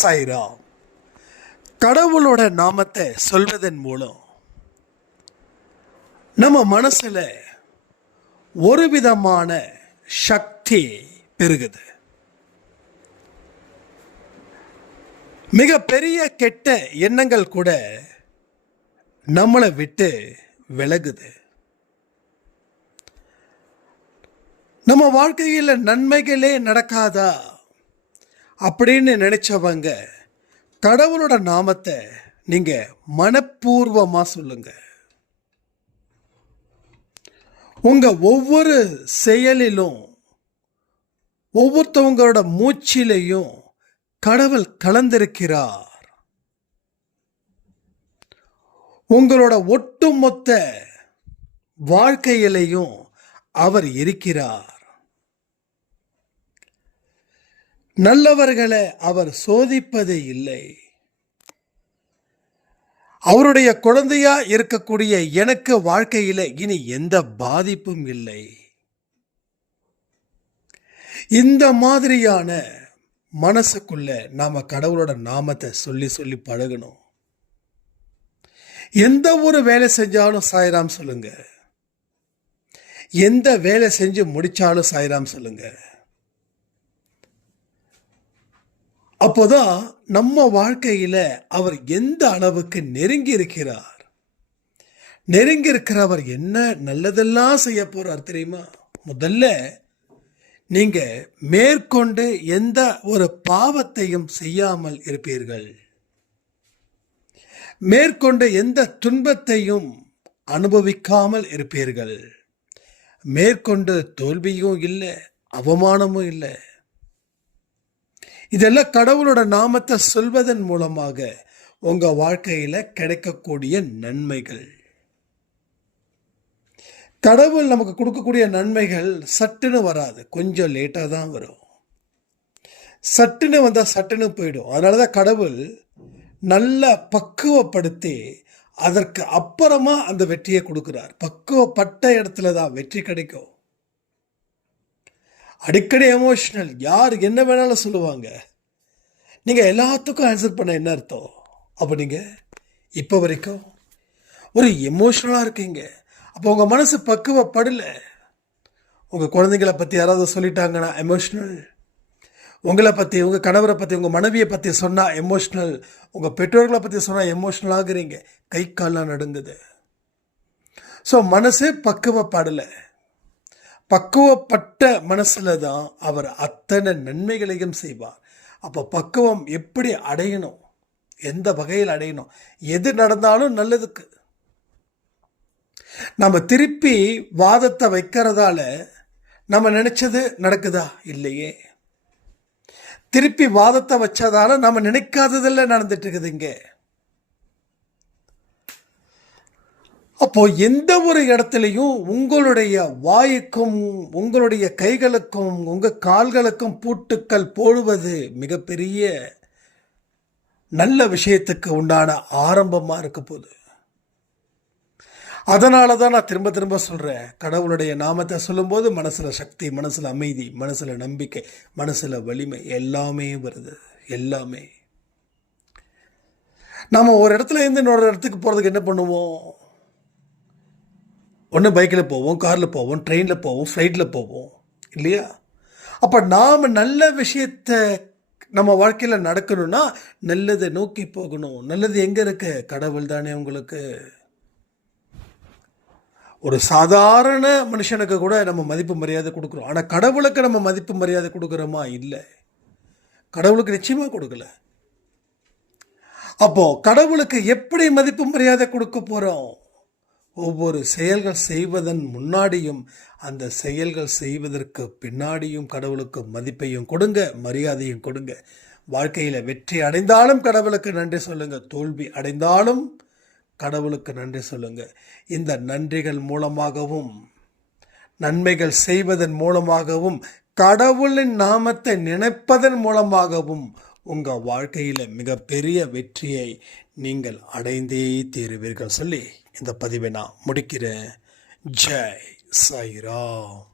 சாய்ரா. கடவுளோட நாமத்தை சொல்வதன் மூலம் நம்ம மனசுல ஒரு விதமான சக்தி பெருகுது. மிக பெரிய கெட்ட எண்ணங்கள் கூட நம்மளை விட்டு விலகுது. நம்ம வாழ்க்கையில் நன்மைகளே நடக்காதா அப்படின்னு நினைச்சவங்க கடவுளோட நாமத்தை நீங்க மனப்பூர்வமா சொல்லுங்க. உங்க ஒவ்வொரு செயலிலும் ஒவ்வொருத்தவங்களோட மூச்சிலையும் கடவுள் கலந்திருக்கிறார். உங்களோட ஒட்டுமொத்த வாழ்க்கையிலையும் அவர் இருக்கிறார். நல்லவர்களை அவர் சோதிப்பது இல்லை. அவருடைய குழந்தையா இருக்கக்கூடிய எனக்கு வாழ்க்கையில இனி எந்த பாதிப்பும் இல்லை. இந்த மாதிரியான மனசுக்குள்ள நாம கடவுளோட நாமத்தை சொல்லி சொல்லி பழகணும். எந்த ஒரு வேலை செஞ்சாலும் சாய்ராம் சொல்லுங்க. எந்த வேலை செஞ்சு முடிச்சாலும் சாய்ராம் சொல்லுங்க. அப்போதான் நம்ம வாழ்க்கையில அவர் எந்த அளவுக்கு நெருங்கி இருக்கிறார். நெருங்கி இருக்கிறவர் என்ன நல்லதெல்லாம் செய்ய போறார் தெரியுமா? முதல்ல நீங்க மேற்கொண்டு எந்த ஒரு பாவத்தையும் செய்யாமல் இருப்பீர்கள். மேற்கொண்டு எந்த துன்பத்தையும் அனுபவிக்காமல் இருப்பீர்கள். மேற்கொண்டு தோல்வியும் இல்லை, அவமானமும் இல்லை. இதெல்லாம் கடவுளோட நாமத்தை சொல்வதன் மூலமாக உங்க வாழ்க்கையில கிடைக்கக்கூடிய நன்மைகள். கடவுள் நமக்கு கொடுக்கக்கூடிய நன்மைகள் சட்டுன்னு வராது, கொஞ்சம் லேட்டா தான் வரும். சட்டுன்னு வந்தா சட்டுன்னு போயிடும். அதனாலதான் கடவுள் நல்லா பக்குவப்படுத்தி அதற்கு அப்புறமா அந்த வெற்றியை கொடுக்கிறார். பக்குவப்பட்ட இடத்துல தான் வெற்றி கிடைக்கும். அடிக்கடி எமோஷனல், யார் என்ன வேணாலும் சொல்லுவாங்க. நீங்க எல்லாத்துக்கும் ஆன்சர் பண்ண என்ன அர்த்தம்? அப்போ நீங்க இப்போ வரைக்கும் ஒரு எமோஷனலா இருக்கீங்க. அப்போ உங்க மனசு பக்குவப்படல. உங்க குழந்தைங்களை பத்தி யாராவது சொல்லிட்டாங்கன்னா எமோஷனல். உங்களை பற்றி, உங்கள் கணவரை பற்றி, உங்கள் மனைவியை பற்றி சொன்னால் எமோஷ்னல். உங்கள் பெற்றோர்களை பற்றி சொன்னால் எமோஷ்னல் ஆகுறீங்க. கை கால்லாம் நடுங்குது. ஸோ மனசே பக்குவப்படலை. பக்குவப்பட்ட மனசில் தான் அவர் அத்தனை நன்மைகளையும் செய்வார். அப்போ பக்குவம் எப்படி அடையணும், எந்த வகையில் அடையணும்? எது நடந்தாலும் நல்லதுக்கு. நம்ம திருப்பி வாதத்தை வைக்கிறதால நம்ம நினைச்சது நடக்குதா? இல்லையே. திருப்பி வாதத்தை வச்சதால நம்ம நினைக்காததெல்லாம் நடந்துட்டு இருக்குது இங்க. அப்போ எந்த ஒரு இடத்துலையும் உங்களுடைய வாய்க்கும் உங்களுடைய கைகளுக்கும் உங்க கால்களுக்கும் பூட்டுக்கள் போடுவது மிகப்பெரிய நல்ல விஷயத்துக்கு உண்டான ஆரம்பமா இருக்க போகுது. அதனால தான் நான் திரும்ப திரும்ப சொல்கிறேன், கடவுளுடைய நாமத்தை சொல்லும்போது மனசில் சக்தி, மனசில் அமைதி, மனசில் நம்பிக்கை, மனசில் வலிமை எல்லாமே வருது. எல்லாமே. நம்ம ஒரு இடத்துல இருந்து இன்னொரு இடத்துக்கு போகிறதுக்கு என்ன பண்ணுவோம்? ஒன்று பைக்கில் போவோம், காரில் போவோம், ட்ரெயினில் போவோம், ஃப்ளைட்டில் போவோம், இல்லையா? அப்போ நாம் நல்ல விஷயத்தை நம்ம வாழ்க்கையில் நடக்கணும்னா நல்லதை நோக்கி போகணும். நல்லது எங்கே இருக்கு? கடவுள் தானே உங்களுக்கு. ஒரு சாதாரண மனுஷனுக்கு கூட நம்ம மதிப்பு மரியாதை கொடுக்குறோம். ஆனால் கடவுளுக்கு நம்ம மதிப்பு மரியாதை கொடுக்குறோமா? இல்லை. கடவுளுக்கு நிச்சயமாக கொடுக்கல. அப்போ கடவுளுக்கு எப்படி மதிப்பு மரியாதை கொடுக்க போறோம்? ஒவ்வொரு செயல்கள் செய்வதன் முன்னாடியும் அந்த செயல்கள் செய்வதற்கு பின்னாடியும் கடவுளுக்கு மதிப்பையும் கொடுங்க, மரியாதையும் கொடுங்க. வாழ்க்கையில் வெற்றி அடைந்தாலும் கடவுளுக்கு நன்றி சொல்லுங்க, தோல்வி அடைந்தாலும் கடவுளுக்கு நன்றி சொல்லுங்க. இந்த நன்றிகள் மூலமாகவும் நன்மைகள் செய்வதன் மூலமாகவும் கடவுளின் நாமத்தை நினைப்பதன் மூலமாகவும் உங்கள் வாழ்க்கையில் மிகப்பெரிய வெற்றியை நீங்கள் அடைந்தே தீருவீர்கள் சொல்லி இந்த பதிவை நான் முடிக்கிறேன். ஜெய் சாய்ராம்.